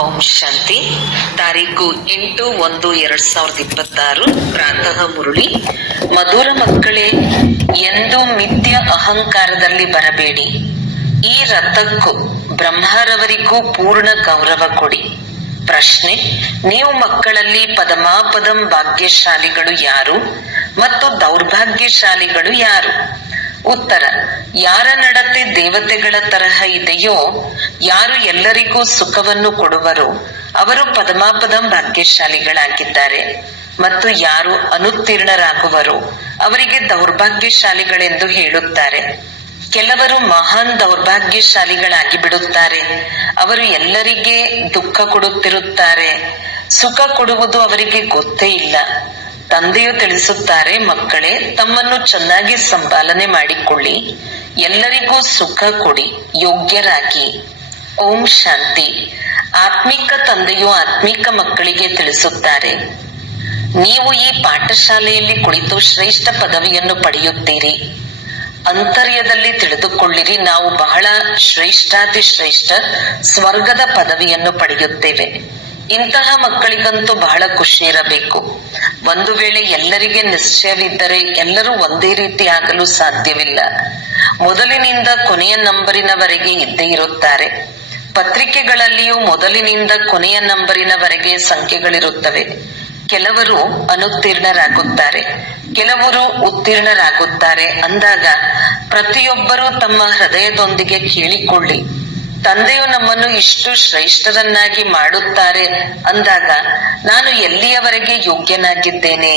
ಓಂ ಶಾಂತಿ. ತಾರೀಕು 8/1/2026 ಪ್ರಾತಃ ಮುರುಳಿ. ಮಧುರ ಮಕ್ಕಳೇ, ಎಂದು ಮಿಥ್ಯ ಅಹಂಕಾರದಲ್ಲಿ ಬರಬೇಡಿ. ಈ ರಥಕ್ಕೂ ಬ್ರಹ್ಮರವರಿಗೂ ಪೂರ್ಣ ಗೌರವ ಕೊಡಿ. ಪ್ರಶ್ನೆ: ನೀವು ಮಕ್ಕಳಲ್ಲಿ ಪದಮಾಪದಂ ಭಾಗ್ಯಶಾಲಿಗಳು ಯಾರು ಮತ್ತು ದೌರ್ಭಾಗ್ಯಶಾಲಿಗಳು ಯಾರು? ಉತ್ತರ: ಯಾರ ನಡತೆ ದೇವತೆಗಳ ತರಹ ಇದೆಯೋ, ಯಾರು ಎಲ್ಲರಿಗೂ ಸುಖವನ್ನು ಕೊಡುವರೋ ಅವರು ಪದಮಾಪದಂ ಭಾಗ್ಯಶಾಲಿಗಳಾಗಿದ್ದಾರೆ. ಮತ್ತು ಯಾರು ಅನುತ್ತೀರ್ಣರಾಗುವರೋ ಅವರಿಗೆ ದೌರ್ಭಾಗ್ಯಶಾಲಿಗಳೆಂದು ಹೇಳುತ್ತಾರೆ. ಕೆಲವರು ಮಹಾನ್ ದೌರ್ಭಾಗ್ಯಶಾಲಿಗಳಾಗಿ ಬಿಡುತ್ತಾರೆ. ಅವರು ಎಲ್ಲರಿಗೆ ದುಃಖ ಕೊಡುತ್ತಿರುತ್ತಾರೆ. ಸುಖ ಕೊಡುವುದು ಅವರಿಗೆ ಗೊತ್ತೇ ಇಲ್ಲ. ತಂದೆಯು ತಿಳಿಸುತ್ತಾರೆ, ಮಕ್ಕಳೇ, ತಮ್ಮನ್ನು ಚೆನ್ನಾಗಿ ಸಂಪಾಲನೆ ಮಾಡಿಕೊಳ್ಳಿ, ಎಲ್ಲರಿಗೂ ಸುಖ ಕೊಡಿ, ಯೋಗ್ಯರಾಗಿ. ಓಂ ಶಾಂತಿ. ಆತ್ಮಿಕ ತಂದೆಯು ಆತ್ಮಿಕ ಮಕ್ಕಳಿಗೆ ತಿಳಿಸುತ್ತಾರೆ, ನೀವು ಈ ಪಾಠಶಾಲೆಯಲ್ಲಿ ಕುಳಿತು ಶ್ರೇಷ್ಠ ಪದವಿಯನ್ನು ಪಡೆಯುತ್ತೀರಿ. ಅಂತರ್ಯದಲ್ಲಿ ತಿಳಿದುಕೊಳ್ಳಿರಿ, ನಾವು ಬಹಳ ಶ್ರೇಷ್ಠಾತಿ ಶ್ರೇಷ್ಠ ಸ್ವರ್ಗದ ಪದವಿಯನ್ನು ಪಡೆಯುತ್ತೇವೆ. ಇಂತಹ ಮಕ್ಕಳಿಗಂತೂ ಬಹಳ ಖುಷಿ ಇರಬೇಕು. ಒಂದು ವೇಳೆ ಎಲ್ಲರಿಗೆ ನಿಶ್ಚಯವಿದ್ದರೆ ಎಲ್ಲರೂ ಒಂದೇ ರೀತಿ ಆಗಲು ಸಾಧ್ಯವಿಲ್ಲ. ಮೊದಲಿನಿಂದ ಕೊನೆಯ ನಂಬರಿನವರೆಗೆ ಇದ್ದೇ ಇರುತ್ತಾರೆ. ಪತ್ರಿಕೆಗಳಲ್ಲಿಯೂ ಮೊದಲಿನಿಂದ ಕೊನೆಯ ನಂಬರಿನವರೆಗೆ ಸಂಖ್ಯೆಗಳಿರುತ್ತವೆ. ಕೆಲವರು ಅನುತ್ತೀರ್ಣರಾಗುತ್ತಾರೆ, ಕೆಲವರು ಉತ್ತೀರ್ಣರಾಗುತ್ತಾರೆ. ಅಂದಾಗ ಪ್ರತಿಯೊಬ್ಬರೂ ತಮ್ಮ ಹೃದಯದೊಂದಿಗೆ ಕೇಳಿಕೊಳ್ಳಿ, ತಂದೆಯು ನಮ್ಮನ್ನು ಇಷ್ಟು ಶ್ರೇಷ್ಠರನ್ನಾಗಿ ಮಾಡುತ್ತಾರೆ ಅಂದಾಗ ನಾನು ಎಲ್ಲಿಯವರೆಗೆ ಯೋಗ್ಯನಾಗಿದ್ದೇನೆ?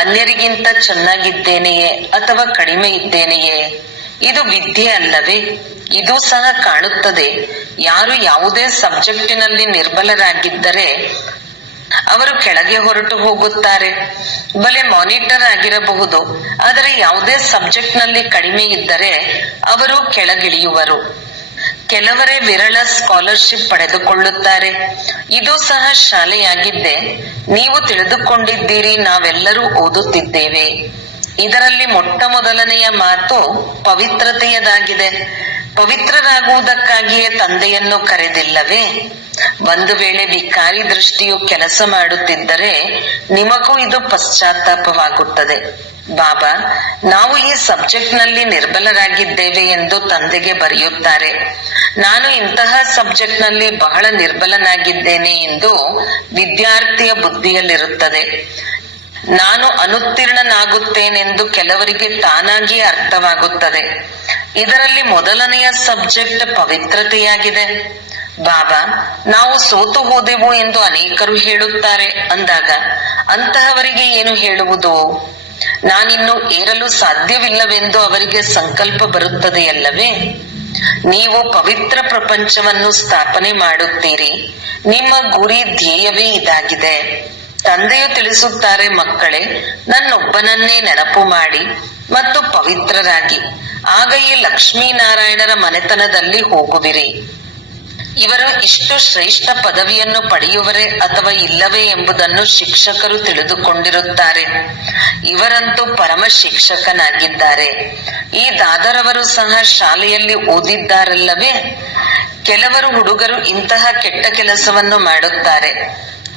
ಅನ್ಯರಿಗಿಂತ ಚೆನ್ನಾಗಿದ್ದೇನೆಯೇ ಅಥವಾ ಕಡಿಮೆ ಇದ್ದೇನೆಯೇ? ಇದು ವಿದ್ಯೆ ಅಲ್ಲವೇ? ಇದು ಸಹ ಕಾಣುತ್ತದೆ. ಯಾರು ಯಾವುದೇ ಸಬ್ಜೆಕ್ಟಿನಲ್ಲಿ ನಿರ್ಬಲರಾಗಿದ್ದರೆ ಅವರು ಕೆಳಗೆ ಹೊರಟು ಹೋಗುತ್ತಾರೆ. ಬಲೆ ಮಾನಿಟರ್ ಆಗಿರಬಹುದು, ಆದರೆ ಯಾವುದೇ ಸಬ್ಜೆಕ್ಟ್ ನಲ್ಲಿ ಕಡಿಮೆ ಇದ್ದರೆ ಅವರು ಕೆಳಗಿಳಿಯುವರು. ಕೆಲವರೇ ವಿರಳ ಸ್ಕಾಲರ್ಶಿಪ್ ಪಡೆದುಕೊಳ್ಳುತ್ತಾರೆ. ಇದು ಸಹ ಶಾಲೆಯಾಗಿದ್ದೆ. ನೀವು ತಿಳಿದುಕೊಂಡಿದ್ದೀರಿ, ನಾವೆಲ್ಲರೂ ಓದುತ್ತಿದ್ದೇವೆ. ಇದರಲ್ಲಿ ಮೊಟ್ಟ ಮೊದಲನೆಯ ಮಾತು ಪವಿತ್ರತೆಯದಾಗಿದೆ. ಪವಿತ್ರರಾಗುವುದಕ್ಕಾಗಿಯೇ ತಂದೆಯನ್ನು ಕರೆದಿಲ್ಲವೇ? ಒಂದು ವೇಳೆ ವಿಕಾರಿ ದೃಷ್ಟಿಯು ಕೆಲಸ ಮಾಡುತ್ತಿದ್ದರೆ ನಿಮಗೂ ಇದು ಪಶ್ಚಾತ್ತಾಪವಾಗುತ್ತದೆ. ಬಾಬಾ, ನಾವು ಈ ಸಬ್ಜೆಕ್ಟ್ ನಲ್ಲಿ ನಿರ್ಬಲರಾಗಿದ್ದೇವೆ ಎಂದು ತಂದೆಗೆ ಬರೆಯುತ್ತಾರೆ. ನಾನು ಇಂತಹ ಸಬ್ಜೆಕ್ಟ್ ನಲ್ಲಿ ಬಹಳ ನಿರ್ಬಲನಾಗಿದ್ದೇನೆ ಎಂದು ವಿದ್ಯಾರ್ಥಿಯ ಬುದ್ಧಿಯಲ್ಲಿರುತ್ತದೆ. ನಾನು ಅನುತ್ತೀರ್ಣನಾಗುತ್ತೇನೆಂದು ಕೆಲವರಿಗೆ ತಾನಾಗಿ ಅರ್ಥವಾಗುತ್ತದೆ. ಇದರಲ್ಲಿ ಮೊದಲನೆಯ ಸಬ್ಜೆಕ್ಟ್ ಪವಿತ್ರತೆಯಾಗಿದೆ. ಬಾಬಾ, ನಾವು ಸೋತು ಹೋದೆವು ಎಂದು ಅನೇಕರು ಹೇಳುತ್ತಾರೆ ಅಂದಾಗ ಅಂತಹವರಿಗೆ ಏನು ಹೇಳುವುದು? ನಾನಿನ್ನು ಏರಲು ಸಾಧ್ಯವಿಲ್ಲವೆಂದು ಅವರಿಗೆ ಸಂಕಲ್ಪ ಬರುತ್ತದೆಯಲ್ಲವೇ? ನೀವು ಪವಿತ್ರ ಪ್ರಪಂಚವನ್ನು ಸ್ಥಾಪನೆ ಮಾಡುತ್ತೀರಿ. ನಿಮ್ಮ ಗುರಿ ಧ್ಯೇಯವೇ ಇದಾಗಿದೆ. ತಂದೆಯು ತಿಳಿಸುತ್ತಾರೆ, ಮಕ್ಕಳೇ, ನನ್ನೊಬ್ಬನನ್ನೇ ನೆನಪು ಮಾಡಿ ಮತ್ತು ಪವಿತ್ರರಾಗಿ, ಆಗ ಈ ಲಕ್ಷ್ಮೀನಾರಾಯಣರ ಮನೆತನದಲ್ಲಿ ಹೋಗುವಿರಿ. ಇವರು ಇಷ್ಟು ಶ್ರೇಷ್ಠ ಪದವಿಯನ್ನು ಪಡೆಯುವರೇ ಅಥವಾ ಇಲ್ಲವೇ ಎಂಬುದನ್ನು ಶಿಕ್ಷಕರು ತಿಳಿದುಕೊಂಡಿರುತ್ತಾರೆ. ಇವರಂತೂ ಪರಮ ಶಿಕ್ಷಕನಾಗಿದ್ದಾರೆ. ಈ ದಾದರವರು ಸಹ ಶಾಲೆಯಲ್ಲಿ ಓದಿದ್ದಾರಲ್ಲವೇ? ಕೆಲವರು ಹುಡುಗರು ಇಂತಹ ಕೆಟ್ಟ ಕೆಲಸವನ್ನು ಮಾಡುತ್ತಾರೆ.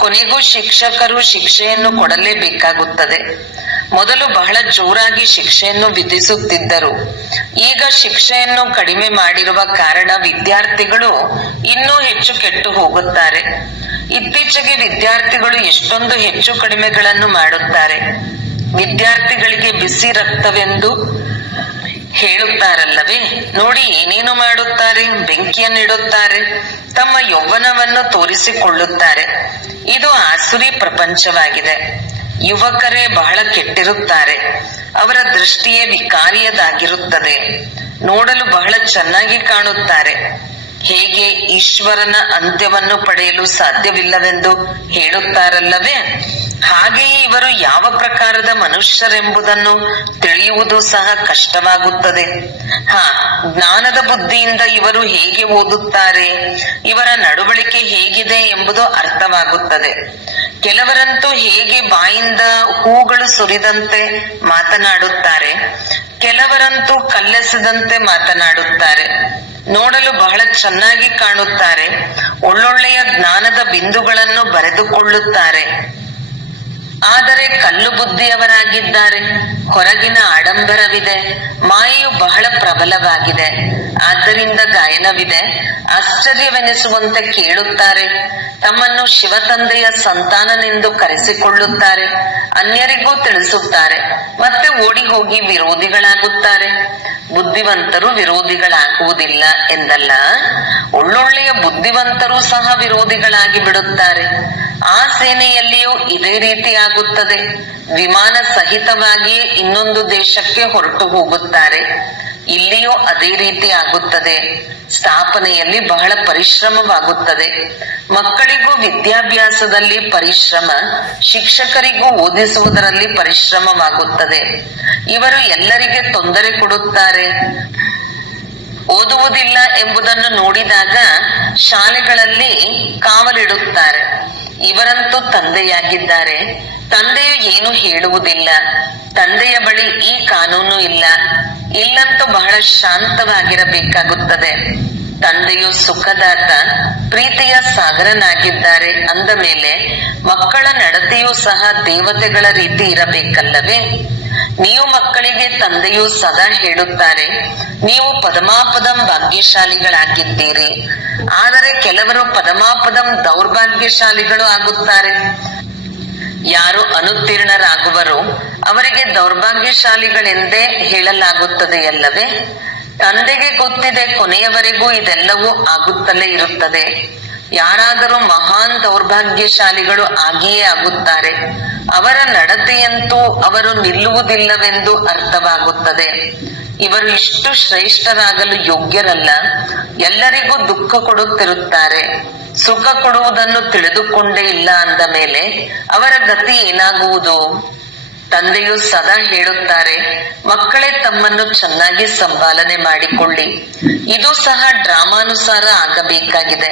ಕೊನೆಗೂ ಶಿಕ್ಷಕರು ಶಿಕ್ಷೆಯನ್ನು ಕೊಡಲೇಬೇಕಾಗುತ್ತದೆ. ಮೊದಲು ಬಹಳ ಜೋರಾಗಿ ಶಿಕ್ಷೆಯನ್ನು ವಿಧಿಸುತ್ತಿದ್ದರು. ಈಗ ಶಿಕ್ಷೆಯನ್ನು ಕಡಿಮೆ ಮಾಡಿರುವ ಕಾರಣ ವಿದ್ಯಾರ್ಥಿಗಳು ಇನ್ನೂ ಹೆಚ್ಚು ಕೆಟ್ಟು ಹೋಗುತ್ತಾರೆ. ಇತ್ತೀಚೆಗೆ ವಿದ್ಯಾರ್ಥಿಗಳು ಎಷ್ಟೊಂದು ಹೆಚ್ಚು ಕಡಿಮೆಗಳನ್ನು ಮಾಡುತ್ತಾರೆ. ವಿದ್ಯಾರ್ಥಿಗಳಿಗೆ ಬಿಸಿ ರಕ್ತವೆಂದು ಹೇಳುತ್ತಾರಲ್ಲವೇ? ನೋಡಿ ಏನೇನು ಮಾಡುತ್ತಾರೆ. ಬೆಂಕಿಯನ್ನಿಡುತ್ತಾರೆ, ತಮ್ಮ ಯೌವನವನ್ನು ತೋರಿಸಿಕೊಳ್ಳುತ್ತಾರೆ. ಇದು ಆಸುರಿ ಪ್ರಪಂಚವಾಗಿದೆ. ಯುವಕರೇ ಬಹಳ ಕೆಟ್ಟಿರುತ್ತಾರೆ. ಅವರ ದೃಷ್ಟಿಯೇ ವಿಕಾರಿಯದಾಗಿರುತ್ತದೆ. ನೋಡಲು ಬಹಳ ಚೆನ್ನಾಗಿ ಕಾಣುತ್ತಾರೆ. ಹೇಗೆ ಈಶ್ವರನ ಅಂತ್ಯವನ್ನು ಪಡೆಯಲು ಸಾಧ್ಯವಿಲ್ಲವೆಂದು ಹೇಳುತ್ತಾರಲ್ಲವೇ? ಹಾಗೆಯೇ ಇವರು ಯಾವ ಪ್ರಕಾರದ ಮನುಷ್ಯರೆಂಬುದನ್ನು ತಿಳಿಯುವುದು ಸಹ ಕಷ್ಟವಾಗುತ್ತದೆ. ಜ್ಞಾನದ ಬುದ್ಧಿಯಿಂದ ಇವರು ಹೇಗೆ ಓದುತ್ತಾರೆ, ಇವರ ನಡವಳಿಕೆ ಹೇಗಿದೆ ಎಂಬುದು ಅರ್ಥವಾಗುತ್ತದೆ. ಕೆಲವರಂತೂ ಹೇಗೆ ಬಾಯಿಂದ ಹೂಗಳು ಸುರಿದಂತೆ ಮಾತನಾಡುತ್ತಾರೆ, ಕೆಲವರಂತೂ ಕಲ್ಲೆಸೆದಂತೆ ಮಾತನಾಡುತ್ತಾರೆ. ನೋಡಲು ಬಹಳ ಚೆನ್ನಾಗಿ ಕಾಣುತ್ತಾರೆ. ಒಳ್ಳೊಳ್ಳೆಯ ಜ್ಞಾನದ ಬಿಂದುಗಳನ್ನು ಬರೆದುಕೊಳ್ಳುತ್ತಾರೆ. ಆದರೆ ಕಲ್ಲು ಬುದ್ಧಿಯವರಾಗಿದ್ದಾರೆ. ಹೊರಗಿನ ಆಡಂಬರವಿದೆ, ಮಾಯೆಯು ಬಹಳ ಪ್ರಬಲವಾಗಿದೆ. ಆದ್ದರಿಂದ ಗಾಯನವಿದೆ. ಆಶ್ಚರ್ಯವೆನಿಸುವಂತೆ ಕೇಳುತ್ತಾರೆ. ತಮ್ಮನ್ನು ಶಿವತಂದೆಯ ಸಂತಾನನೆಂದು ಕರೆಸಿಕೊಳ್ಳುತ್ತಾರೆ. ಅನ್ಯರಿಗೂ ತಿಳಿಸುತ್ತಾರೆ. ಮತ್ತೆ ಓಡಿ ಹೋಗಿ ವಿರೋಧಿಗಳಾಗುತ್ತಾರೆ. ಬುದ್ಧಿವಂತರು ವಿರೋಧಿಗಳಾಗುವುದಿಲ್ಲ ಎಂದಲ್ಲ, ಒಳ್ಳೊಳ್ಳೆಯ ಬುದ್ಧಿವಂತರೂ ಸಹ ವಿರೋಧಿಗಳಾಗಿ ಬಿಡುತ್ತಾರೆ. ಆ ಸೇನೆಯಲ್ಲಿಯೂ ಇದೇ ರೀತಿ ಆಗುತ್ತದೆ. ವಿಮಾನ ಸಹಿತವಾಗಿಯೇ ಇನ್ನೊಂದು ದೇಶಕ್ಕೆ ಹೊರಟು ಹೋಗುತ್ತಾರೆ. ಇಲ್ಲಿಯೂ ಅದೇ ರೀತಿ ಆಗುತ್ತದೆ. ಸ್ಥಾಪನೆಯಲ್ಲಿ ಬಹಳ ಪರಿಶ್ರಮವಾಗುತ್ತದೆ. ಮಕ್ಕಳಿಗೂ ವಿದ್ಯಾಭ್ಯಾಸದಲ್ಲಿ ಪರಿಶ್ರಮ, ಶಿಕ್ಷಕರಿಗೂ ಓದಿಸುವುದರಲ್ಲಿ ಪರಿಶ್ರಮವಾಗುತ್ತದೆ. ಇವರು ಎಲ್ಲರಿಗೆ ತೊಂದರೆ ಕೊಡುತ್ತಾರೆ. ಓದುವುದಿಲ್ಲ ಎಂಬುದನ್ನು ನೋಡಿದಾಗ ಶಾಲೆಗಳಲ್ಲಿ ಕಾವಲಿಡುತ್ತಾರೆ. ಇವರಂತೂ ತಂದೆಯಾಗಿದ್ದಾರೆ. ತಂದೆಯು ಏನು ಹೇಳುವುದಿಲ್ಲ. ತಂದೆಯ ಬಳಿ ಈ ಕಾನೂನು ಇಲ್ಲ. ಇಲ್ಲಂತೂ ಬಹಳ ಶಾಂತವಾಗಿರಬೇಕಾಗುತ್ತದೆ. ತಂದೆಯು ಸುಖದಾತ, ಪ್ರೀತಿಯ ಸಾಗರನಾಗಿದ್ದಾರೆ ಅಂದ ಮೇಲೆ ಮಕ್ಕಳ ನಡತೆಯೂ ಸಹ ದೇವತೆಗಳ ರೀತಿ ಇರಬೇಕಲ್ಲವೇ? ನೀವು ಮಕ್ಕಳಿಗೆ ತಂದೆಯು ಸದಾ ಹೇಳುತ್ತಾರೆ, ನೀವು ಪದಮಾಪದಂ ಭಾಗ್ಯಶಾಲಿಗಳಾಗಿದ್ದೀರಿ. ಆದರೆ ಕೆಲವರು ಪದಮಾಪದಂ ದೌರ್ಭಾಗ್ಯಶಾಲಿಗಳು ಆಗುತ್ತಾರೆ. ಯಾರು ಅನುತ್ತೀರ್ಣರಾಗುವರೋ ಅವರಿಗೆ ದೌರ್ಭಾಗ್ಯಶಾಲಿಗಳೆಂದೇ ಹೇಳಲಾಗುತ್ತದೆಯಲ್ಲವೇ? ತಂದೆಗೆ ಗೊತ್ತಿದೆ, ಕೊನೆಯವರೆಗೂ ಇದೆಲ್ಲವೂ ಆಗುತ್ತಲೇ ಇರುತ್ತದೆ. ಯಾರಾದರೂ ಮಹಾನ್ ದೌರ್ಭಾಗ್ಯಶಾಲಿಗಳು ಆಗಿಯೇ ಆಗುತ್ತಾರೆ. ಅವರ ನಡತೆಯಂತೂ ಅವರು ನಿಲ್ಲುವುದಿಲ್ಲವೆಂದು ಅರ್ಥವಾಗುತ್ತದೆ. ಇವರು ಇಷ್ಟು ಶ್ರೇಷ್ಠರಾಗಲು ಯೋಗ್ಯರಲ್ಲ. ಎಲ್ಲರಿಗೂ ದುಃಖ ಕೊಡುತ್ತಿರುತ್ತಾರೆ. ಸುಖ ಕೊಡುವುದನ್ನು ತಿಳಿದುಕೊಂಡೇ ಇಲ್ಲ ಅಂದ ಮೇಲೆ ಅವರ ಗತಿ ಏನಾಗುವುದು? ತಂದೆಯು ಸದಾ ಹೇಳುತ್ತಾರೆ, ಮಕ್ಕಳೇ ತಮ್ಮನ್ನು ಚೆನ್ನಾಗಿ ಸಂಪಾಲನೆ ಮಾಡಿಕೊಳ್ಳಿ. ಇದು ಸಹ ಡ್ರಾಮಾನುಸಾರ ಆಗಬೇಕಾಗಿದೆ.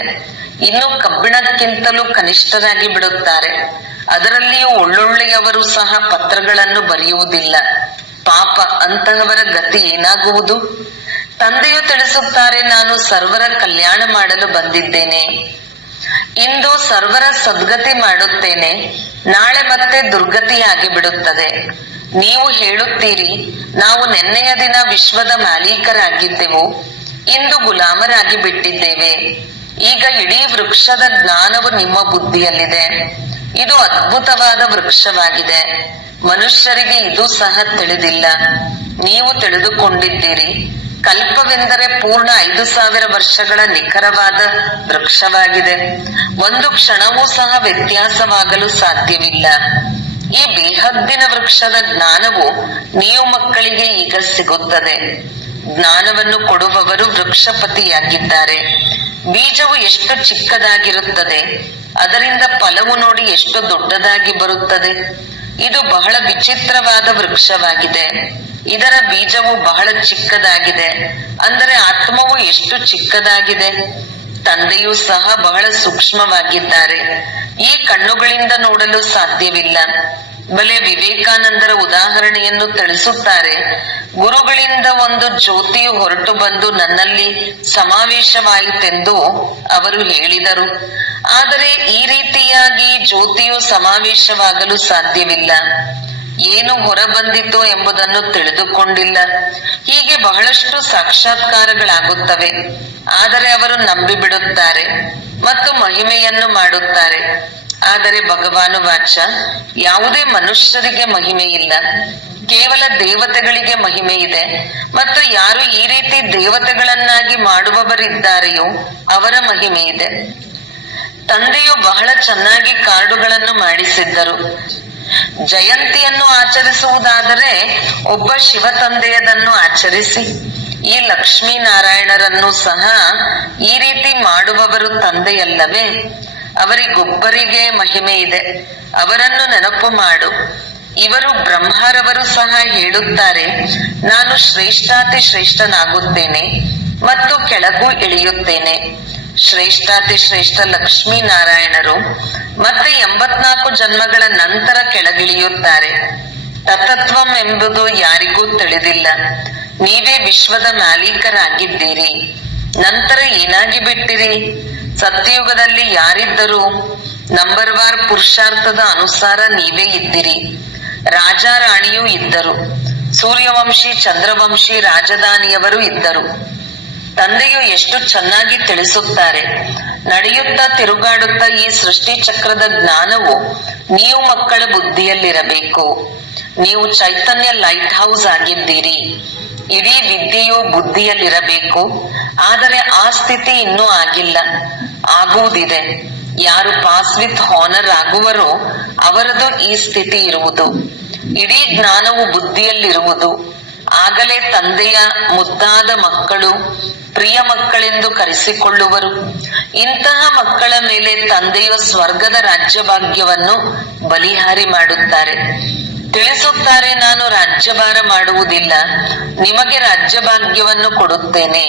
ಇನ್ನು ಕಬ್ಬಿಣಕ್ಕಿಂತಲೂ ಕನಿಷ್ಠರಾಗಿ ಬಿಡುತ್ತಾರೆ. ಅದರಲ್ಲಿಯೂ ಒಳ್ಳೊಳ್ಳೆಯವರು ಸಹ ಪತ್ರಗಳನ್ನು ಬರೆಯುವುದಿಲ್ಲ. ಪಾಪ, ಅಂತಹವರ ಗತಿ ಏನಾಗುವುದು? ತಂದೆಯು ತಿಳಿಸುತ್ತಾರೆ, ನಾನು ಸರ್ವರ ಕಲ್ಯಾಣ ಮಾಡಲು ಬಂದಿದ್ದೇನೆ. ಇಂದು ಸರ್ವರ ಸದ್ಗತಿ ಮಾಡುತ್ತೇನೆ. ನಾಳೆ ಮತ್ತೆ ದುರ್ಗತಿಯಾಗಿ ಬಿಡುತ್ತದೆ. ನೀವು ಹೇಳುತ್ತೀರಿ, ನಾವು ನೆನ್ನೆಯ ದಿನ ವಿಶ್ವದ ಮಾಲೀಕರಾಗಿದ್ದೆವು, ಇಂದು ಗುಲಾಮರಾಗಿ ಬಿಟ್ಟಿದ್ದೇವೆ. ಈಗ ಇಡೀ ವೃಕ್ಷದ ಜ್ಞಾನವು ನಿಮ್ಮ ಬುದ್ಧಿಯಲ್ಲಿದೆ. ಇದು ಅದ್ಭುತವಾದ ವೃಕ್ಷವಾಗಿದೆ. ಮನುಷ್ಯರಿಗೆ ಇದು ಸಹ ತಿಳಿದಿಲ್ಲ. ನೀವು ತಿಳಿದುಕೊಂಡಿದ್ದೀರಿ. ಕಲ್ಪವೆಂದರೆ ಪೂರ್ಣ 5,000 ವರ್ಷಗಳ ನಿಖರವಾದ ವೃಕ್ಷವಾಗಿದೆ. ಒಂದು ಕ್ಷಣವೂ ಸಹ ವ್ಯತ್ಯಾಸವಾಗಲು ಸಾಧ್ಯವಿಲ್ಲ. ಈ ಬೇಹದ್ದಿನ ವೃಕ್ಷದ ಜ್ಞಾನವು ನೀವು ಮಕ್ಕಳಿಗೆ ಈಗ ಸಿಗುತ್ತದೆ. ಜ್ಞಾನವನ್ನು ಕೊಡುವವರು ವೃಕ್ಷಪತಿಯಾಗಿದ್ದಾರೆ. ಬೀಜವು ಎಷ್ಟು ಚಿಕ್ಕದಾಗಿರುತ್ತದೆ, ಅದರಿಂದ ಫಲವು ನೋಡಿ ಎಷ್ಟು ದೊಡ್ಡದಾಗಿ ಬರುತ್ತದೆ. ಇದು ಬಹಳ ವಿಚಿತ್ರವಾದ ವೃಕ್ಷವಾಗಿದೆ. ಇದರ ಬೀಜವು ಬಹಳ ಚಿಕ್ಕದಾಗಿದೆ. ಅಂದರೆ ಆತ್ಮವು ಎಷ್ಟು ಚಿಕ್ಕದಾಗಿದೆ. ತಂದೆಯೂ ಸಹ ಬಹಳ ಸೂಕ್ಷ್ಮವಾಗಿದ್ದಾರೆ. ಈ ಕಣ್ಣುಗಳಿಂದ ನೋಡಲು ಸಾಧ್ಯವಿಲ್ಲ. ಬಲೆ ವಿವೇಕಾನಂದರ ಉದಾಹರಣೆಯನ್ನು ತಿಳಿಸುತ್ತಾರೆ. ಗುರುಗಳಿಂದ ಒಂದು ಜ್ಯೋತಿಯು ಹೊರಟು ಬಂದು ನನ್ನಲ್ಲಿ ಸಮಾವೇಶವಾಯಿತೆಂದು ಅವರು ಹೇಳಿದರು. ಆದರೆ ಈ ರೀತಿಯಾಗಿ ಜ್ಯೋತಿಯು ಸಮಾವೇಶವಾಗಲು ಸಾಧ್ಯವಿಲ್ಲ. ಏನು ಹೊರಬಂದಿತು ಎಂಬುದನ್ನು ತಿಳಿದುಕೊಂಡಿಲ್ಲ. ಹೀಗೆ ಬಹಳಷ್ಟು ಸಾಕ್ಷಾತ್ಕಾರಗಳಾಗುತ್ತವೆ. ಆದರೆ ಅವರು ನಂಬಿಬಿಡುತ್ತಾರೆ ಮತ್ತು ಮಹಿಮೆಯನ್ನು ಮಾಡುತ್ತಾರೆ. ಆದರೆ ಭಗವಾನು ವಾಚ, ಯಾವುದೇ ಮನುಷ್ಯರಿಗೆ ಮಹಿಮೆ ಇಲ್ಲ, ಕೇವಲ ದೇವತೆಗಳಿಗೆ ಮಹಿಮೆ ಇದೆ. ಮತ್ತು ಯಾರು ಈ ರೀತಿ ದೇವತೆಗಳನ್ನಾಗಿ ಮಾಡುವವರಿದ್ದಾರೆಯೋ ಅವರ ಮಹಿಮೆ ಇದೆ. ತಂದೆಯು ಬಹಳ ಚೆನ್ನಾಗಿ ಕಾರ್ಡುಗಳನ್ನು ಮಾಡಿಸಿದ್ದರು. ಜಯಂತಿಯನ್ನು ಆಚರಿಸುವುದಾದರೆ ಒಬ್ಬ ಶಿವ ತಂದೆಯದನ್ನು ಆಚರಿಸಿ. ಈ ಲಕ್ಷ್ಮೀನಾರಾಯಣರನ್ನು ಸಹ ಈ ರೀತಿ ಮಾಡುವವರು ತಂದೆಯಲ್ಲವೇ? ಅವರಿಗೊಬ್ಬರಿಗೆ ಮಹಿಮೆ ಇದೆ, ಅವರನ್ನು ನೆನಪು ಮಾಡು. ಇವರು ಬ್ರಹ್ಮರವರು ಸಹ ಹೇಳುತ್ತಾರೆ, ನಾನು ಶ್ರೇಷ್ಠಾತಿ ಶ್ರೇಷ್ಠನಾಗುತ್ತೇನೆ ಮತ್ತು ಕೆಳಗೂ ಇಳಿಯುತ್ತೇನೆ. ಶ್ರೇಷ್ಠಾತಿ ಶ್ರೇಷ್ಠ ಲಕ್ಷ್ಮೀನಾರಾಯಣರು ಮತ್ತೆ 84 ಜನ್ಮಗಳ ನಂತರ ಕೆಳಗಿಳಿಯುತ್ತಾರೆ. ತತತ್ವಂ ಎಂಬುದು ಯಾರಿಗೂ ತಿಳಿದಿಲ್ಲ. ನೀವೇ ವಿಶ್ವದ ಮಾಲೀಕರಾಗಿದ್ದೀರಿ. ನಂತರ ಏನಾಗಿ ಬಿಟ್ಟಿರಿ? ಸತ್ಯಯುಗದಲ್ಲಿ ಯಾರಿದ್ದರು? ನಂಬರ್ವಾರ್ ಪುರುಷಾರ್ಥದ ಅನುಸಾರ ನೀವೇ ಇದ್ದಿರಿ. ರಾಜ ರಾಣಿಯೂ ಇದ್ದರು. ಸೂರ್ಯವಂಶಿ ಚಂದ್ರವಂಶಿ ರಾಜಧಾನಿಯವರು ಇದ್ದರು. ತಂದೆಯು ಎಷ್ಟು ಚೆನ್ನಾಗಿ ತಿಳಿಸುತ್ತಾರೆ. ನಡೆಯುತ್ತಾ ತಿರುಗಾಡುತ್ತಾ ಈ ಸೃಷ್ಟಿ ಚಕ್ರದ ಜ್ಞಾನವು ನೀವು ಮಕ್ಕಳ ಬುದ್ಧಿಯಲ್ಲಿರಬೇಕು. ನೀವು ಚೈತನ್ಯ ಲೈಟ್ ಹೌಸ್ ಆಗಿದ್ದೀರಿ. ಇಡೀ ವಿದ್ಯೆಯು ಬುದ್ಧಿಯಲ್ಲಿರಬೇಕು. ಆದರೆ ಆ ಸ್ಥಿತಿ ಇನ್ನೂ ಆಗಿಲ್ಲ, ಆಗುವುದಿದೆ. ಯಾರು ಪಾಸ್ ವಿತ್ ಹಾನರ್ ಆಗುವರೋ ಅವರದು ಈ ಸ್ಥಿತಿ ಇರುವುದು. ಇಡೀ ಜ್ಞಾನವು ಬುದ್ಧಿಯಲ್ಲಿರುವುದು. ಆಗಲೇ ತಂದೆಯ ಮುದ್ದಾದ ಮಕ್ಕಳು, ಪ್ರಿಯ ಮಕ್ಕಳೆಂದು ಕರೆಸಿಕೊಳ್ಳುವರು. ಇಂತಹ ಮಕ್ಕಳ ಮೇಲೆ ತಂದೆಯು ಸ್ವರ್ಗದ ರಾಜ್ಯಭಾಗ್ಯವನ್ನು ಬಲಿಹಾರಿ ಮಾಡುತ್ತಾರೆ. ತಿಳಿಸುತ್ತಾರೆ, ನಾನು ರಾಜ್ಯಭಾರ ಮಾಡುವುದಿಲ್ಲ, ನಿಮಗೆ ರಾಜ್ಯಭಾಗ್ಯವನ್ನು ಕೊಡುತ್ತೇನೆ.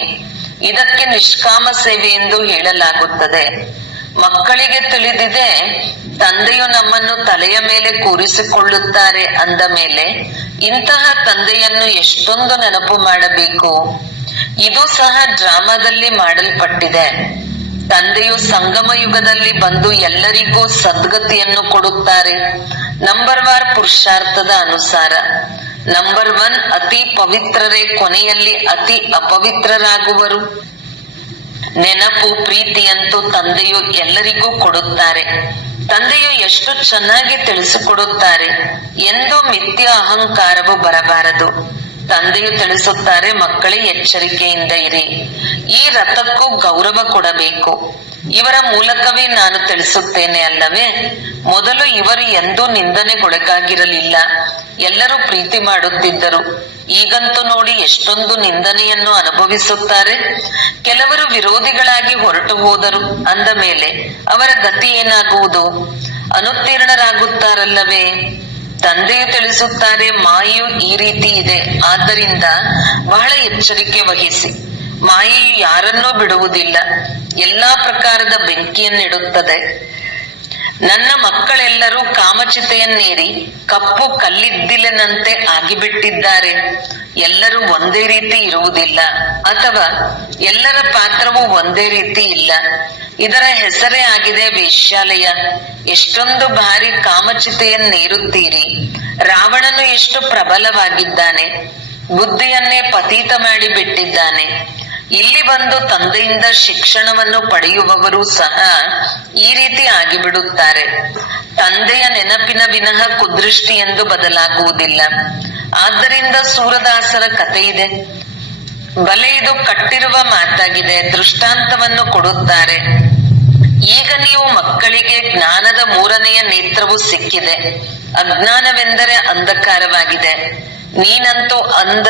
ಇದಕ್ಕೆ ನಿಷ್ಕಾಮ ಸೇವೆ ಎಂದು ಹೇಳಲಾಗುತ್ತದೆ. ಮಕ್ಕಳಿಗೆ ತಿಳಿದಿದೆ, ತಂದೆಯು ನಮ್ಮನ್ನು ತಲೆಯ ಮೇಲೆ ಕೂರಿಸಿಕೊಳ್ಳುತ್ತಾರೆ ಅಂದ ಮೇಲೆ ಇಂತಹ ತಂದೆಯನ್ನು ಎಷ್ಟೊಂದು ನೆನಪು ಮಾಡಬೇಕು. ಇದು ಸಹ ಡ್ರಾಮಾದಲ್ಲಿ ಮಾಡಲ್ಪಟ್ಟಿದೆ. ತಂದೆಯು ಸಂಗಮ ಯುಗದಲ್ಲಿ ಬಂದು ಎಲ್ಲರಿಗೂ ಸದ್ಗತಿಯನ್ನು ಕೊಡುತ್ತಾರೆ. ನಂಬರ್ವಾರ್ ಪುರುಷಾರ್ಥದ ಅನುಸಾರ. ನಂಬರ್ 1 ಅತಿ ಪವಿತ್ರರೇ ಕೊನೆಯಲ್ಲಿ ಅತಿ ಅಪವಿತ್ರರಾಗುವರು. ನೆನಪು ಪ್ರೀತಿಯಂತೂ ತಂದೆಯು ಎಲ್ಲರಿಗೂ ಕೊಡುತ್ತಾರೆ. ತಂದೆಯು ಎಷ್ಟು ಚೆನ್ನಾಗಿ ತಿಳಿಸಿಕೊಡುತ್ತಾರೆ. ಎಂದು ಮಿಥ್ಯ ಅಹಂಕಾರವು ಬರಬಾರದು. ತಂದೆಯು ತಿಳಿಸುತ್ತಾರೆ, ಮಕ್ಕಳೇ ಎಚ್ಚರಿಕೆಯಿಂದ ಇರಿ. ಈ ರಥಕ್ಕೂ ಗೌರವ ಕೊಡಬೇಕು. ಇವರ ಮೂಲಕವೇ ನಾನು ತಿಳಿಸುತ್ತೇನೆ ಅಲ್ಲವೇ? ಮೊದಲು ಇವರು ಎಂದೂ ನಿಂದನೆಗೊಳಗಾಗಿರಲಿಲ್ಲ. ಎಲ್ಲರೂ ಪ್ರೀತಿ ಮಾಡುತ್ತಿದ್ದರು. ಈಗಂತೂ ನೋಡಿ ಎಷ್ಟೊಂದು ನಿಂದನೆಯನ್ನು ಅನುಭವಿಸುತ್ತಾರೆ. ಕೆಲವರು ವಿರೋಧಿಗಳಾಗಿ ಹೊರಟು ಹೋದರು ಅಂದ ಮೇಲೆ ಅವರ ಗತಿ ಏನಾಗುವುದು? ಅನುತ್ತೀರ್ಣರಾಗುತ್ತಾರಲ್ಲವೇ? ತಂದೆಯು ತಿಳಿಸುತ್ತಾರೆ, ಮಾಯೆಯು ಈ ರೀತಿ ಇದೆ. ಆದ್ದರಿಂದ ಬಹಳ ಎಚ್ಚರಿಕೆ ವಹಿಸಿ. ಮಾಯೆಯು ಯಾರನ್ನೂ ಬಿಡುವುದಿಲ್ಲ. ಎಲ್ಲಾ ಪ್ರಕಾರದ ಬೆಂಕಿಯನ್ನಿಡುತ್ತದೆ. ನನ್ನ ಮಕ್ಕಳೆಲ್ಲರೂ ಕಾಮಚಿತೆಯನ್ನೇರಿ ಕಪ್ಪು ಕಲ್ಲಿದ್ದಿಲಿನಂತೆ ಆಗಿಬಿಟ್ಟಿದ್ದಾರೆ. ಎಲ್ಲರೂ ಒಂದೇ ರೀತಿ ಇರುವುದಿಲ್ಲ, ಅಥವಾ ಎಲ್ಲರ ಪಾತ್ರವೂ ಒಂದೇ ರೀತಿ ಇಲ್ಲ. ಇದರ ಹೆಸರೇ ಆಗಿದೆ ವೇಶ್ಯಾಲಯ. ಎಷ್ಟೊಂದು ಬಾರಿ ಕಾಮಚಿತೆಯನ್ನೇರುತ್ತೀರಿ. ರಾವಣನು ಎಷ್ಟು ಪ್ರಬಲವಾಗಿದ್ದಾನೆ. ಬುದ್ಧಿಯನ್ನೇ ಪತೀತ ಮಾಡಿ ಬಿಟ್ಟಿದ್ದಾನೆ. ಇಲ್ಲಿ ಬಂದು ತಂದೆಯಿಂದ ಶಿಕ್ಷಣವನ್ನು ಪಡೆಯುವವರು ಸಹ ಈ ರೀತಿ ಆಗಿಬಿಡುತ್ತಾರೆ. ತಂದೆಯ ನೆನಪಿನ ವಿನಃ ಕುದೃಷ್ಟಿ ಎಂದು ಬದಲಾಗುವುದಿಲ್ಲ. ಆದ್ದರಿಂದ ಸೂರದಾಸರ ಕಥೆ ಇದೆ. ಬಲೆ ಇದು ಕಟ್ಟಿರುವ ಮಾತಾಗಿದೆ. ದೃಷ್ಟಾಂತವನ್ನು ಕೊಡುತ್ತಾರೆ. ಈಗ ನೀವು ಮಕ್ಕಳಿಗೆ ಜ್ಞಾನದ 3ನೆಯ ನೇತ್ರವು ಸಿಕ್ಕಿದೆ. ಅಜ್ಞಾನವೆಂದರೆ ಅಂಧಕಾರವಾಗಿದೆ. ನೀನಂತೂ ಅಂಧ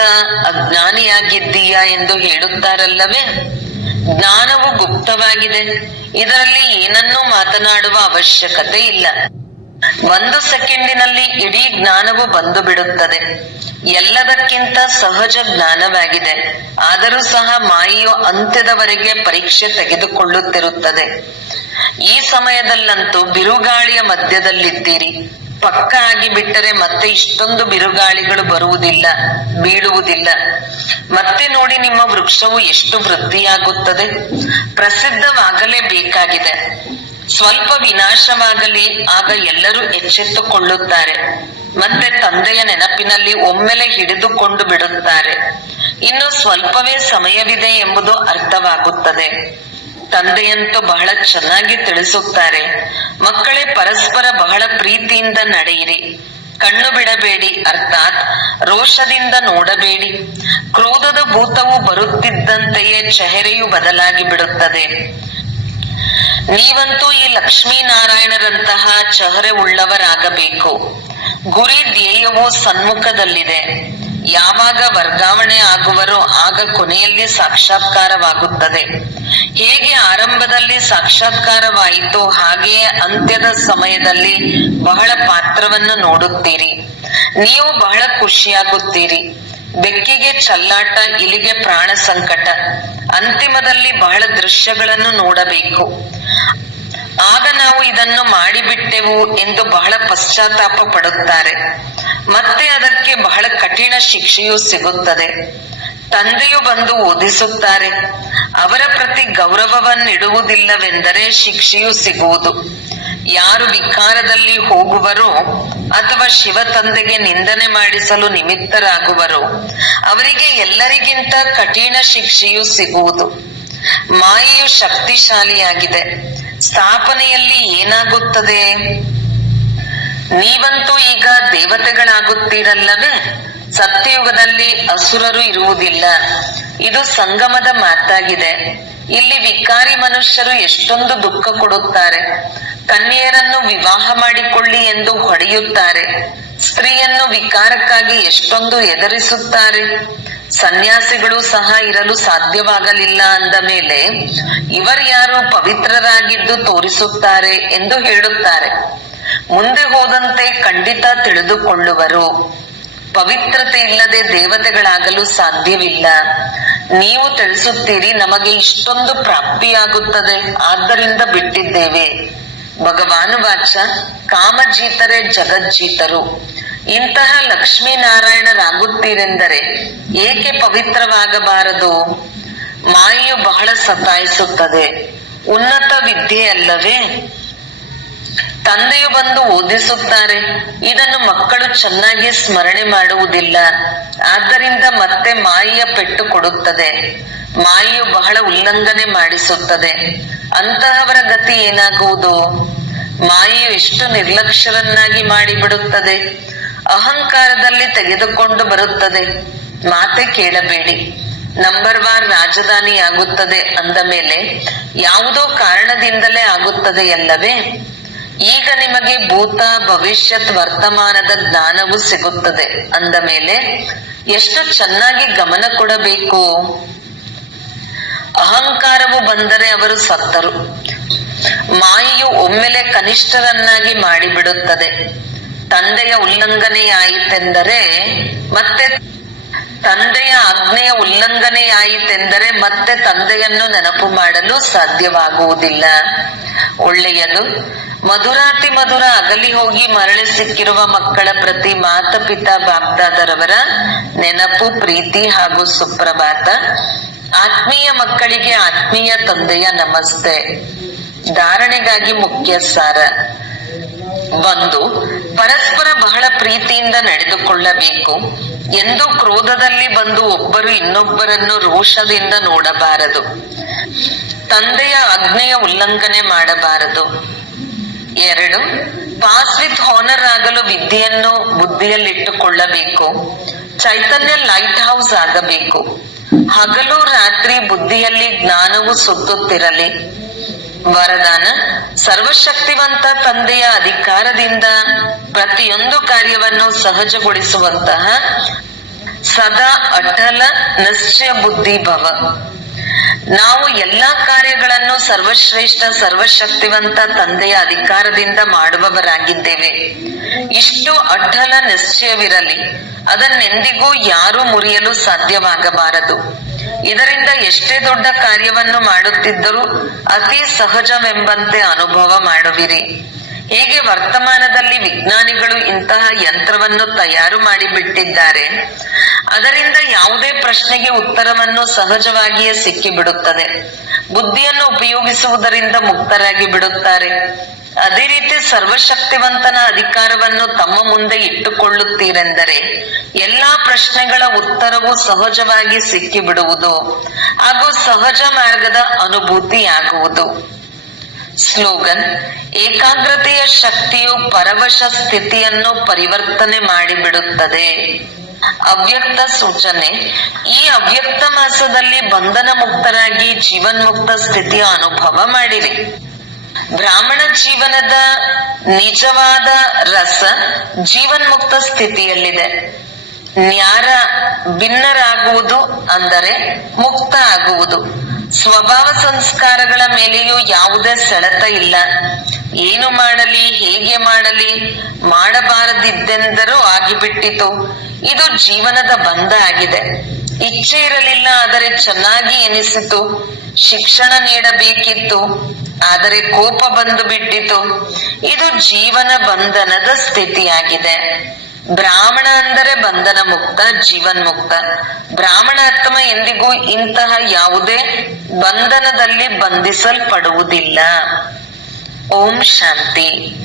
ಅಜ್ಞಾನಿಯಾಗಿದ್ದೀಯಾ ಎಂದು ಹೇಳುತ್ತಾರಲ್ಲವೇ? ಜ್ಞಾನವು ಗುಪ್ತವಾಗಿದೆ. ಇದರಲ್ಲಿ ಏನನ್ನೂ ಮಾತನಾಡುವ ಅವಶ್ಯಕತೆ ಇಲ್ಲ. 1 ಸೆಕೆಂಡಿನಲ್ಲಿ ಇಡೀ ಜ್ಞಾನವು ಬಂದು ಬಿಡುತ್ತದೆ. ಎಲ್ಲದಕ್ಕಿಂತ ಸಹಜ ಜ್ಞಾನವಾಗಿದೆ. ಆದರೂ ಸಹ ಮಾಯೆಯು ಅಂತ್ಯದವರೆಗೆ ಪರೀಕ್ಷೆ ತೆಗೆದುಕೊಳ್ಳುತ್ತಿರುತ್ತದೆ. ಈ ಸಮಯದಲ್ಲಂತೂ ಬಿರುಗಾಳಿಯ ಮಧ್ಯದಲ್ಲಿದ್ದೀರಿ. ಪಕ್ಕ ಆಗಿ ಬಿಟ್ಟರೆ ಮತ್ತೆ ಇಷ್ಟೊಂದು ಬಿರುಗಾಳಿಗಳು ಬರುವುದಿಲ್ಲ, ಬೀಳುವುದಿಲ್ಲ. ಮತ್ತೆ ನೋಡಿ, ನಿಮ್ಮ ವೃಕ್ಷವು ಎಷ್ಟು ವೃದ್ಧಿಯಾಗುತ್ತದೆ. ಪ್ರಸಿದ್ಧವಾಗಲೇಬೇಕಾಗಿದೆ. ಸ್ವಲ್ಪ ವಿನಾಶವಾಗಲಿ, ಆಗ ಎಲ್ಲರೂ ಎಚ್ಚೆತ್ತುಕೊಳ್ಳುತ್ತಾರೆ. ಮತ್ತೆ ತಂದೆಯ ನೆನಪಿನಲ್ಲಿ ಒಮ್ಮೆಲೆ ಹಿಡಿದುಕೊಂಡು ಬಿಡುತ್ತಾರೆ. ಇನ್ನು ಸ್ವಲ್ಪವೇ ಸಮಯವಿದೆ ಎಂಬುದು ಅರ್ಥವಾಗುತ್ತದೆ. ತಂದೆಯಂತೂ ಬಹಳ ಚೆನ್ನಾಗಿ ತಿಳಿಸುತ್ತಾರೆ, ಮಕ್ಕಳೇ ಪರಸ್ಪರ ಬಹಳ ಪ್ರೀತಿಯಿಂದ ನಡೆಯಿರಿ. ಕಣ್ಣು ಬಿಡಬೇಡಿ, ಅರ್ಥಾತ್ ರೋಷದಿಂದ ನೋಡಬೇಡಿ. ಕ್ರೋಧದ ಭೂತವು ಬರುತ್ತಿದ್ದಂತೆಯೇ ಚೆಹರೆಯು ಬದಲಾಗಿ ಬಿಡುತ್ತದೆ. ನೀವಂತೂ ಈ ಲಕ್ಷ್ಮೀನಾರಾಯಣರಂತಹ ಚೆಹರೆ ಉಳ್ಳವರಾಗಬೇಕು. ಗುರಿ ಧ್ಯೇಯವು ಸನ್ಮುಖದಲ್ಲಿದೆ. ಯಾವಾಗ ವರ್ಗಾವಣೆ ಆಗುವರೋ ಆಗ ಕೊನೆಯಲ್ಲಿ ಸಾಕ್ಷಾತ್ಕಾರವಾಗುತ್ತದೆ. ಹೇಗೆ ಆರಂಭದಲ್ಲಿ ಸಾಕ್ಷಾತ್ಕಾರವಾಯಿತೋ ಹಾಗೆಯೇ ಅಂತ್ಯದ ಸಮಯದಲ್ಲಿ ಬಹಳ ಪಾತ್ರವನ್ನು ನೋಡುತ್ತೀರಿ. ನೀವು ಬಹಳ ಖುಷಿಯಾಗುತ್ತೀರಿ. ಬೆಕ್ಕಿಗೆ ಚಲ್ಲಾಟ, ಇಲಿಗೆ ಪ್ರಾಣ ಸಂಕಟ. ಅಂತಿಮದಲ್ಲಿ ಬಹಳ ದೃಶ್ಯಗಳನ್ನು ನೋಡಬೇಕು. ಆಗ ನಾವು ಇದನ್ನು ಮಾಡಿಬಿಟ್ಟೆವು ಎಂದು ಬಹಳ ಪಶ್ಚಾತ್ತಾಪ ಪಡುತ್ತಾರೆ. ಮತ್ತೆ ಅದಕ್ಕೆ ಬಹಳ ಕಠಿಣ ಶಿಕ್ಷೆಯೂ ಸಿಗುತ್ತದೆ. ತಂದೆಯು ಬಂದು ಓದಿಸುತ್ತಾರೆ. ಅವರ ಪ್ರತಿ ಗೌರವವನ್ನಿಡುವುದಿಲ್ಲವೆಂದರೆ ಶಿಕ್ಷೆಯೂ ಸಿಗುವುದು. ಯಾರು ವಿಕಾರದಲ್ಲಿ ಹೋಗುವರೋ ಅಥವಾ ಶಿವ ತಂದೆಗೆ ನಿಂದನೆ ಮಾಡಿಸಲು ನಿಮಿತ್ತರಾಗುವರೋ ಅವರಿಗೆ ಎಲ್ಲರಿಗಿಂತ ಕಠಿಣ ಶಿಕ್ಷೆಯೂ ಸಿಗುವುದು. ಮಾಯೆಯು ಶಕ್ತಿಶಾಲಿಯಾಗಿದೆ. ಸ್ಥಾಪನೆಯಲ್ಲಿ ಏನಾಗುತ್ತದೆ? ನೀವಂತೂ ಈಗ ದೇವತೆಗಳಾಗುತ್ತೀರಲ್ಲವೇ? ಸತ್ಯಯುಗದಲ್ಲಿ ಅಸುರರು ಇರುವುದಿಲ್ಲ. ಇದು ಸಂಗಮದ ಮಾತಾಗಿದೆ. ಇಲ್ಲಿ ವಿಕಾರಿ ಮನುಷ್ಯರು ಎಷ್ಟೊಂದು ದುಃಖ ಕೊಡುತ್ತಾರೆ. ಕನ್ಯೆಯರನ್ನು ವಿವಾಹ ಮಾಡಿಕೊಳ್ಳಿ ಎಂದು ಹೊಡೆಯುತ್ತಾರೆ. ಸ್ತ್ರೀಯನ್ನು ವಿಕಾರಕ್ಕಾಗಿ ಎಷ್ಟೊಂದು ಎದುರಿಸುತ್ತಾರೆ. ಸನ್ಯಾಸಿಗಳು ಸಹ ಇರಲು ಸಾಧ್ಯವಾಗಲಿಲ್ಲ ಅಂದ ಮೇಲೆ ಇವರ್ಯಾರು ಪವಿತ್ರರಾಗಿದ್ದು ತೋರಿಸುತ್ತಾರೆ ಎಂದು ಹೇಳುತ್ತಾರೆ. ಮುಂದೆ ಹೋದಂತೆ ಖಂಡಿತ ತಿಳಿದುಕೊಳ್ಳುವರು. ಪವಿತ್ರತೆ ಇಲ್ಲದೆ ದೇವತೆಗಳಾಗಲು ಸಾಧ್ಯವಿಲ್ಲ. ನೀವು ತಿಳಿಸುತ್ತೀರಿ, ನಮಗೆ ಇಷ್ಟೊಂದು ಪ್ರಾಪ್ತಿಯಾಗುತ್ತದೆ, ಆದ್ದರಿಂದ ಬಿಟ್ಟಿದ್ದೇವೆ. ಭಗವಾನ್ ವಾಚ, ಕಾಮಜೀತರೇ ಜಗಜ್ಜೀತರು. ಇಂತಹ ಲಕ್ಷ್ಮೀನಾರಾಯಣರಾಗುತ್ತೀರೆಂದರೆ ಏಕೆ ಪವಿತ್ರವಾಗಬಾರದು? ಮಾಯೆಯು ಬಹಳ ಸತಾಯಿಸುತ್ತದೆ. ಉನ್ನತ ವಿದ್ಯೆಯಲ್ಲವೇ? ತಂದೆಯು ಬಂದು ಓದಿಸುತ್ತಾರೆ. ಇದನ್ನು ಮಕ್ಕಳು ಚೆನ್ನಾಗಿ ಸ್ಮರಣೆ ಮಾಡುವುದಿಲ್ಲ. ಆದ್ದರಿಂದ ಮತ್ತೆ ಮಾಯೆಯ ಪೆಟ್ಟು ಕೊಡುತ್ತದೆ. ಮಾಯೆಯು ಬಹಳ ಉಲ್ಲಂಘನೆ ಮಾಡಿಸುತ್ತದೆ. ಅಂತಹವರ ಗತಿ ಏನಾಗುವುದು? ಮಾಯೆಯು ಎಷ್ಟು ನಿರ್ಲಕ್ಷ್ಯರನ್ನಾಗಿ ಮಾಡಿಬಿಡುತ್ತದೆ. ಅಹಂಕಾರದಲ್ಲಿ ತೆಗೆದುಕೊಂಡು ಬರುತ್ತದೆ. ಮಾತೆ ಕೇಳಬೇಡಿ. ನಂಬರ್ ವಾರ್ ರಾಜಧಾನಿ ಆಗುತ್ತದೆ ಅಂದ ಮೇಲೆ ಯಾವುದೋ ಕಾರಣದಿಂದಲೇ ಆಗುತ್ತದೆಯಲ್ಲವೇ? ಈಗ ನಿಮಗೆ ಭೂತ, ಭವಿಷ್ಯತ್, ವರ್ತಮಾನದ ಜ್ಞಾನವು ಸಿಗುತ್ತದೆ ಅಂದ ಮೇಲೆ ಎಷ್ಟು ಚೆನ್ನಾಗಿ ಗಮನ ಕೊಡಬೇಕು. ಅಹಂಕಾರವು ಬಂದರೆ ಅವರು ಸತ್ತರು. ಮಾಯೆಯು ಒಮ್ಮೆಲೆ ಕನಿಷ್ಠರನ್ನಾಗಿ ಮಾಡಿಬಿಡುತ್ತದೆ. ತಂದೆಯ ಉಲ್ಲಂಘನೆಯಾಯಿತೆಂದರೆ ಮತ್ತೆ ತಂದೆಯನ್ನು ನೆನಪು ಮಾಡಲು ಸಾಧ್ಯವಾಗುವುದಿಲ್ಲ. ಒಳ್ಳೆಯದು. ಮಧುರಾತಿ ಮಧುರ ಅಗಲಿ ಹೋಗಿ ಮರಳಿ ಸಿಕ್ಕಿರುವ ಮಕ್ಕಳ ಪ್ರತಿ ಮಾತಪಿತಾ ಬಾಪ್ದಾದರವರ ನೆನಪು, ಪ್ರೀತಿ ಹಾಗೂ ಸುಪ್ರಭಾತ. ಆತ್ಮೀಯ ಮಕ್ಕಳಿಗೆ ಆತ್ಮೀಯ ತಂದೆಯ ನಮಸ್ತೆ. ಧಾರಣೆಗಾಗಿ ಮುಖ್ಯ ಸಾರ. 1. ಪರಸ್ಪರ ಬಹಳ ಪ್ರೀತಿಯಿಂದ ನಡೆದುಕೊಳ್ಳಬೇಕು. ಎಂದು ಕ್ರೋಧದಲ್ಲಿ ಬಂದು ಒಬ್ಬರು ಇನ್ನೊಬ್ಬರನ್ನು ರೋಷದಿಂದ ನೋಡಬಾರದು. ತಂದೆಯ ಆಜ್ಞೆಯ ಉಲ್ಲಂಘನೆ ಮಾಡಬಾರದು. 2. ಪಾಸ್ ವಿತ್ ಹಾನರ್ ಆಗಲು ವಿದ್ಯೆಯನ್ನು ಬುದ್ಧಿಯಲ್ಲಿಟ್ಟುಕೊಳ್ಳಬೇಕು. ಚೈತನ್ಯ ಲೈಟ್ ಹೌಸ್ ಆಗಬೇಕು. ಹಗಲು ರಾತ್ರಿ ಬುದ್ಧಿಯಲ್ಲಿ ಜ್ಞಾನವು ಸುತ್ತುತ್ತಿರಲಿ. ವರದಾನ: ಸರ್ವಶಕ್ತಿವಂತ ತಂದೆಯ ಅಧಿಕಾರದಿಂದ ಪ್ರತಿಯೊಂದು ಕಾರ್ಯವನ್ನು ಸಹಜಗೊಳಿಸುವಂತಹ ಸದಾ ಅಟಲ ನಿಶ್ಚಯ ಬುದ್ಧಿ ಭವ. ನಾವು ಎಲ್ಲಾ ಕಾರ್ಯಗಳನ್ನು ಸರ್ವಶ್ರೇಷ್ಠ ಸರ್ವಶಕ್ತಿವಂತ ತಂದೆಯ ಅಧಿಕಾರದಿಂದ ಮಾಡುವವರಾಗಿದ್ದೇವೆ. ಇಷ್ಟು ಅಟಲ ನಿಶ್ಚಯವಿರಲಿ. ಅದನ್ನೆಂದಿಗೂ ಯಾರೂ ಮುರಿಯಲು ಸಾಧ್ಯವಾಗಬಾರದು. ಇದರಿಂದ ಎಷ್ಟೇ ದೊಡ್ಡ ಕಾರ್ಯವನ್ನು ಮಾಡುತ್ತಿದ್ದರೂ ಅತಿ ಸಹಜವೆಂಬಂತೆ ಅನುಭವ ಮಾಡುವಿರಿ. ಹೇಗೆ ವರ್ತಮಾನದಲ್ಲಿ ವಿಜ್ಞಾನಿಗಳು ಇಂತಹ ಯಂತ್ರವನ್ನು ತಯಾರು ಮಾಡಿಬಿಟ್ಟಿದ್ದಾರೆ, ಅದರಿಂದ ಯಾವುದೇ ಪ್ರಶ್ನೆಗೆ ಉತ್ತರವನ್ನು ಸಹಜವಾಗಿಯೇ ಸಿಕ್ಕಿಬಿಡುತ್ತದೆ. ಬುದ್ಧಿಯನ್ನು ಉಪಯೋಗಿಸುವುದರಿಂದ ಮುಕ್ತರಾಗಿ ಬಿಡುತ್ತಾರೆ. ಅದೇ ರೀತಿ ಸರ್ವಶಕ್ತಿವಂತನ ಅಧಿಕಾರವನ್ನು ತಮ್ಮ ಮುಂದೆ ಇಟ್ಟುಕೊಳ್ಳುತ್ತೀರೆಂದರೆ ಎಲ್ಲಾ ಪ್ರಶ್ನೆಗಳ ಉತ್ತರವು ಸಹಜವಾಗಿ ಸಿಕ್ಕಿಬಿಡುವುದು ಹಾಗೂ ಸಹಜ ಮಾರ್ಗದ ಅನುಭೂತಿಯಾಗುವುದು. ಸ್ಲೋಗನ್: ಏಕಾಗ್ರತೆಯ ಶಕ್ತಿಯು ಪರವಶ ಸ್ಥಿತಿಯನ್ನು ಪರಿವರ್ತನೆ ಮಾಡಿಬಿಡುತ್ತದೆ. ಅವ್ಯಕ್ತ ಸೂಚನೆ: ಈ ಅವ್ಯಕ್ತ ಮಾಸದಲ್ಲಿ ಬಂಧನ ಮುಕ್ತರಾಗಿ ಜೀವನ್ಮುಕ್ತ ಸ್ಥಿತಿಯ ಅನುಭವ ಮಾಡಿರಿ. ಬ್ರಾಹ್ಮಣ ಜೀವನದ ನಿಜವಾದ ರಸ ಜೀವನ್ಮುಕ್ತ ಸ್ಥಿತಿಯಲ್ಲಿದೆ. ನ್ಯಾರ ಭಿನ್ನರಾಗುವುದು ಅಂದರೆ ಮುಕ್ತ ಆಗುವುದು. ಸ್ವಭಾವ ಸಂಸ್ಕಾರಗಳ ಮೇಲೆಯೂ ಯಾವುದೇ ಸೆಳೆತ ಇಲ್ಲ. ಏನು ಮಾಡಲಿ, ಹೇಗೆ ಮಾಡಲಿ, ಮಾಡಬಾರದಿದ್ದೆಂದರೂ ಆಗಿಬಿಟ್ಟಿತು. ಇದು ಜೀವನದ ಬಂಧ ಆಗಿದೆ. ಇಚ್ಛೆ ಇರಲಿಲ್ಲ, ಆದರೆ ಚೆನ್ನಾಗಿ ಎನಿಸಿತು. ಶಿಕ್ಷಣ ನೀಡಬೇಕಿತ್ತು, ಆದರೆ ಕೋಪ ಬಂದು ಬಿಟ್ಟಿತು. ಇದು ಜೀವನ ಬಂಧನದ ಸ್ಥಿತಿಯಾಗಿದೆ. ಬ್ರಾಹ್ಮಣ ಅಂದರೆ ಬಂಧನ ಮುಕ್ತ, ಜೀವನ್ ಮುಕ್ತ. ಬ್ರಾಹ್ಮಣ ಆತ್ಮ ಎಂದಿಗೂ ಇಂತಹ ಯಾವುದೇ ಬಂಧನದಲ್ಲಿ ಬಂಧಿಸಲ್ಪಡುವುದಿಲ್ಲ. ಓಂ ಶಾಂತಿ.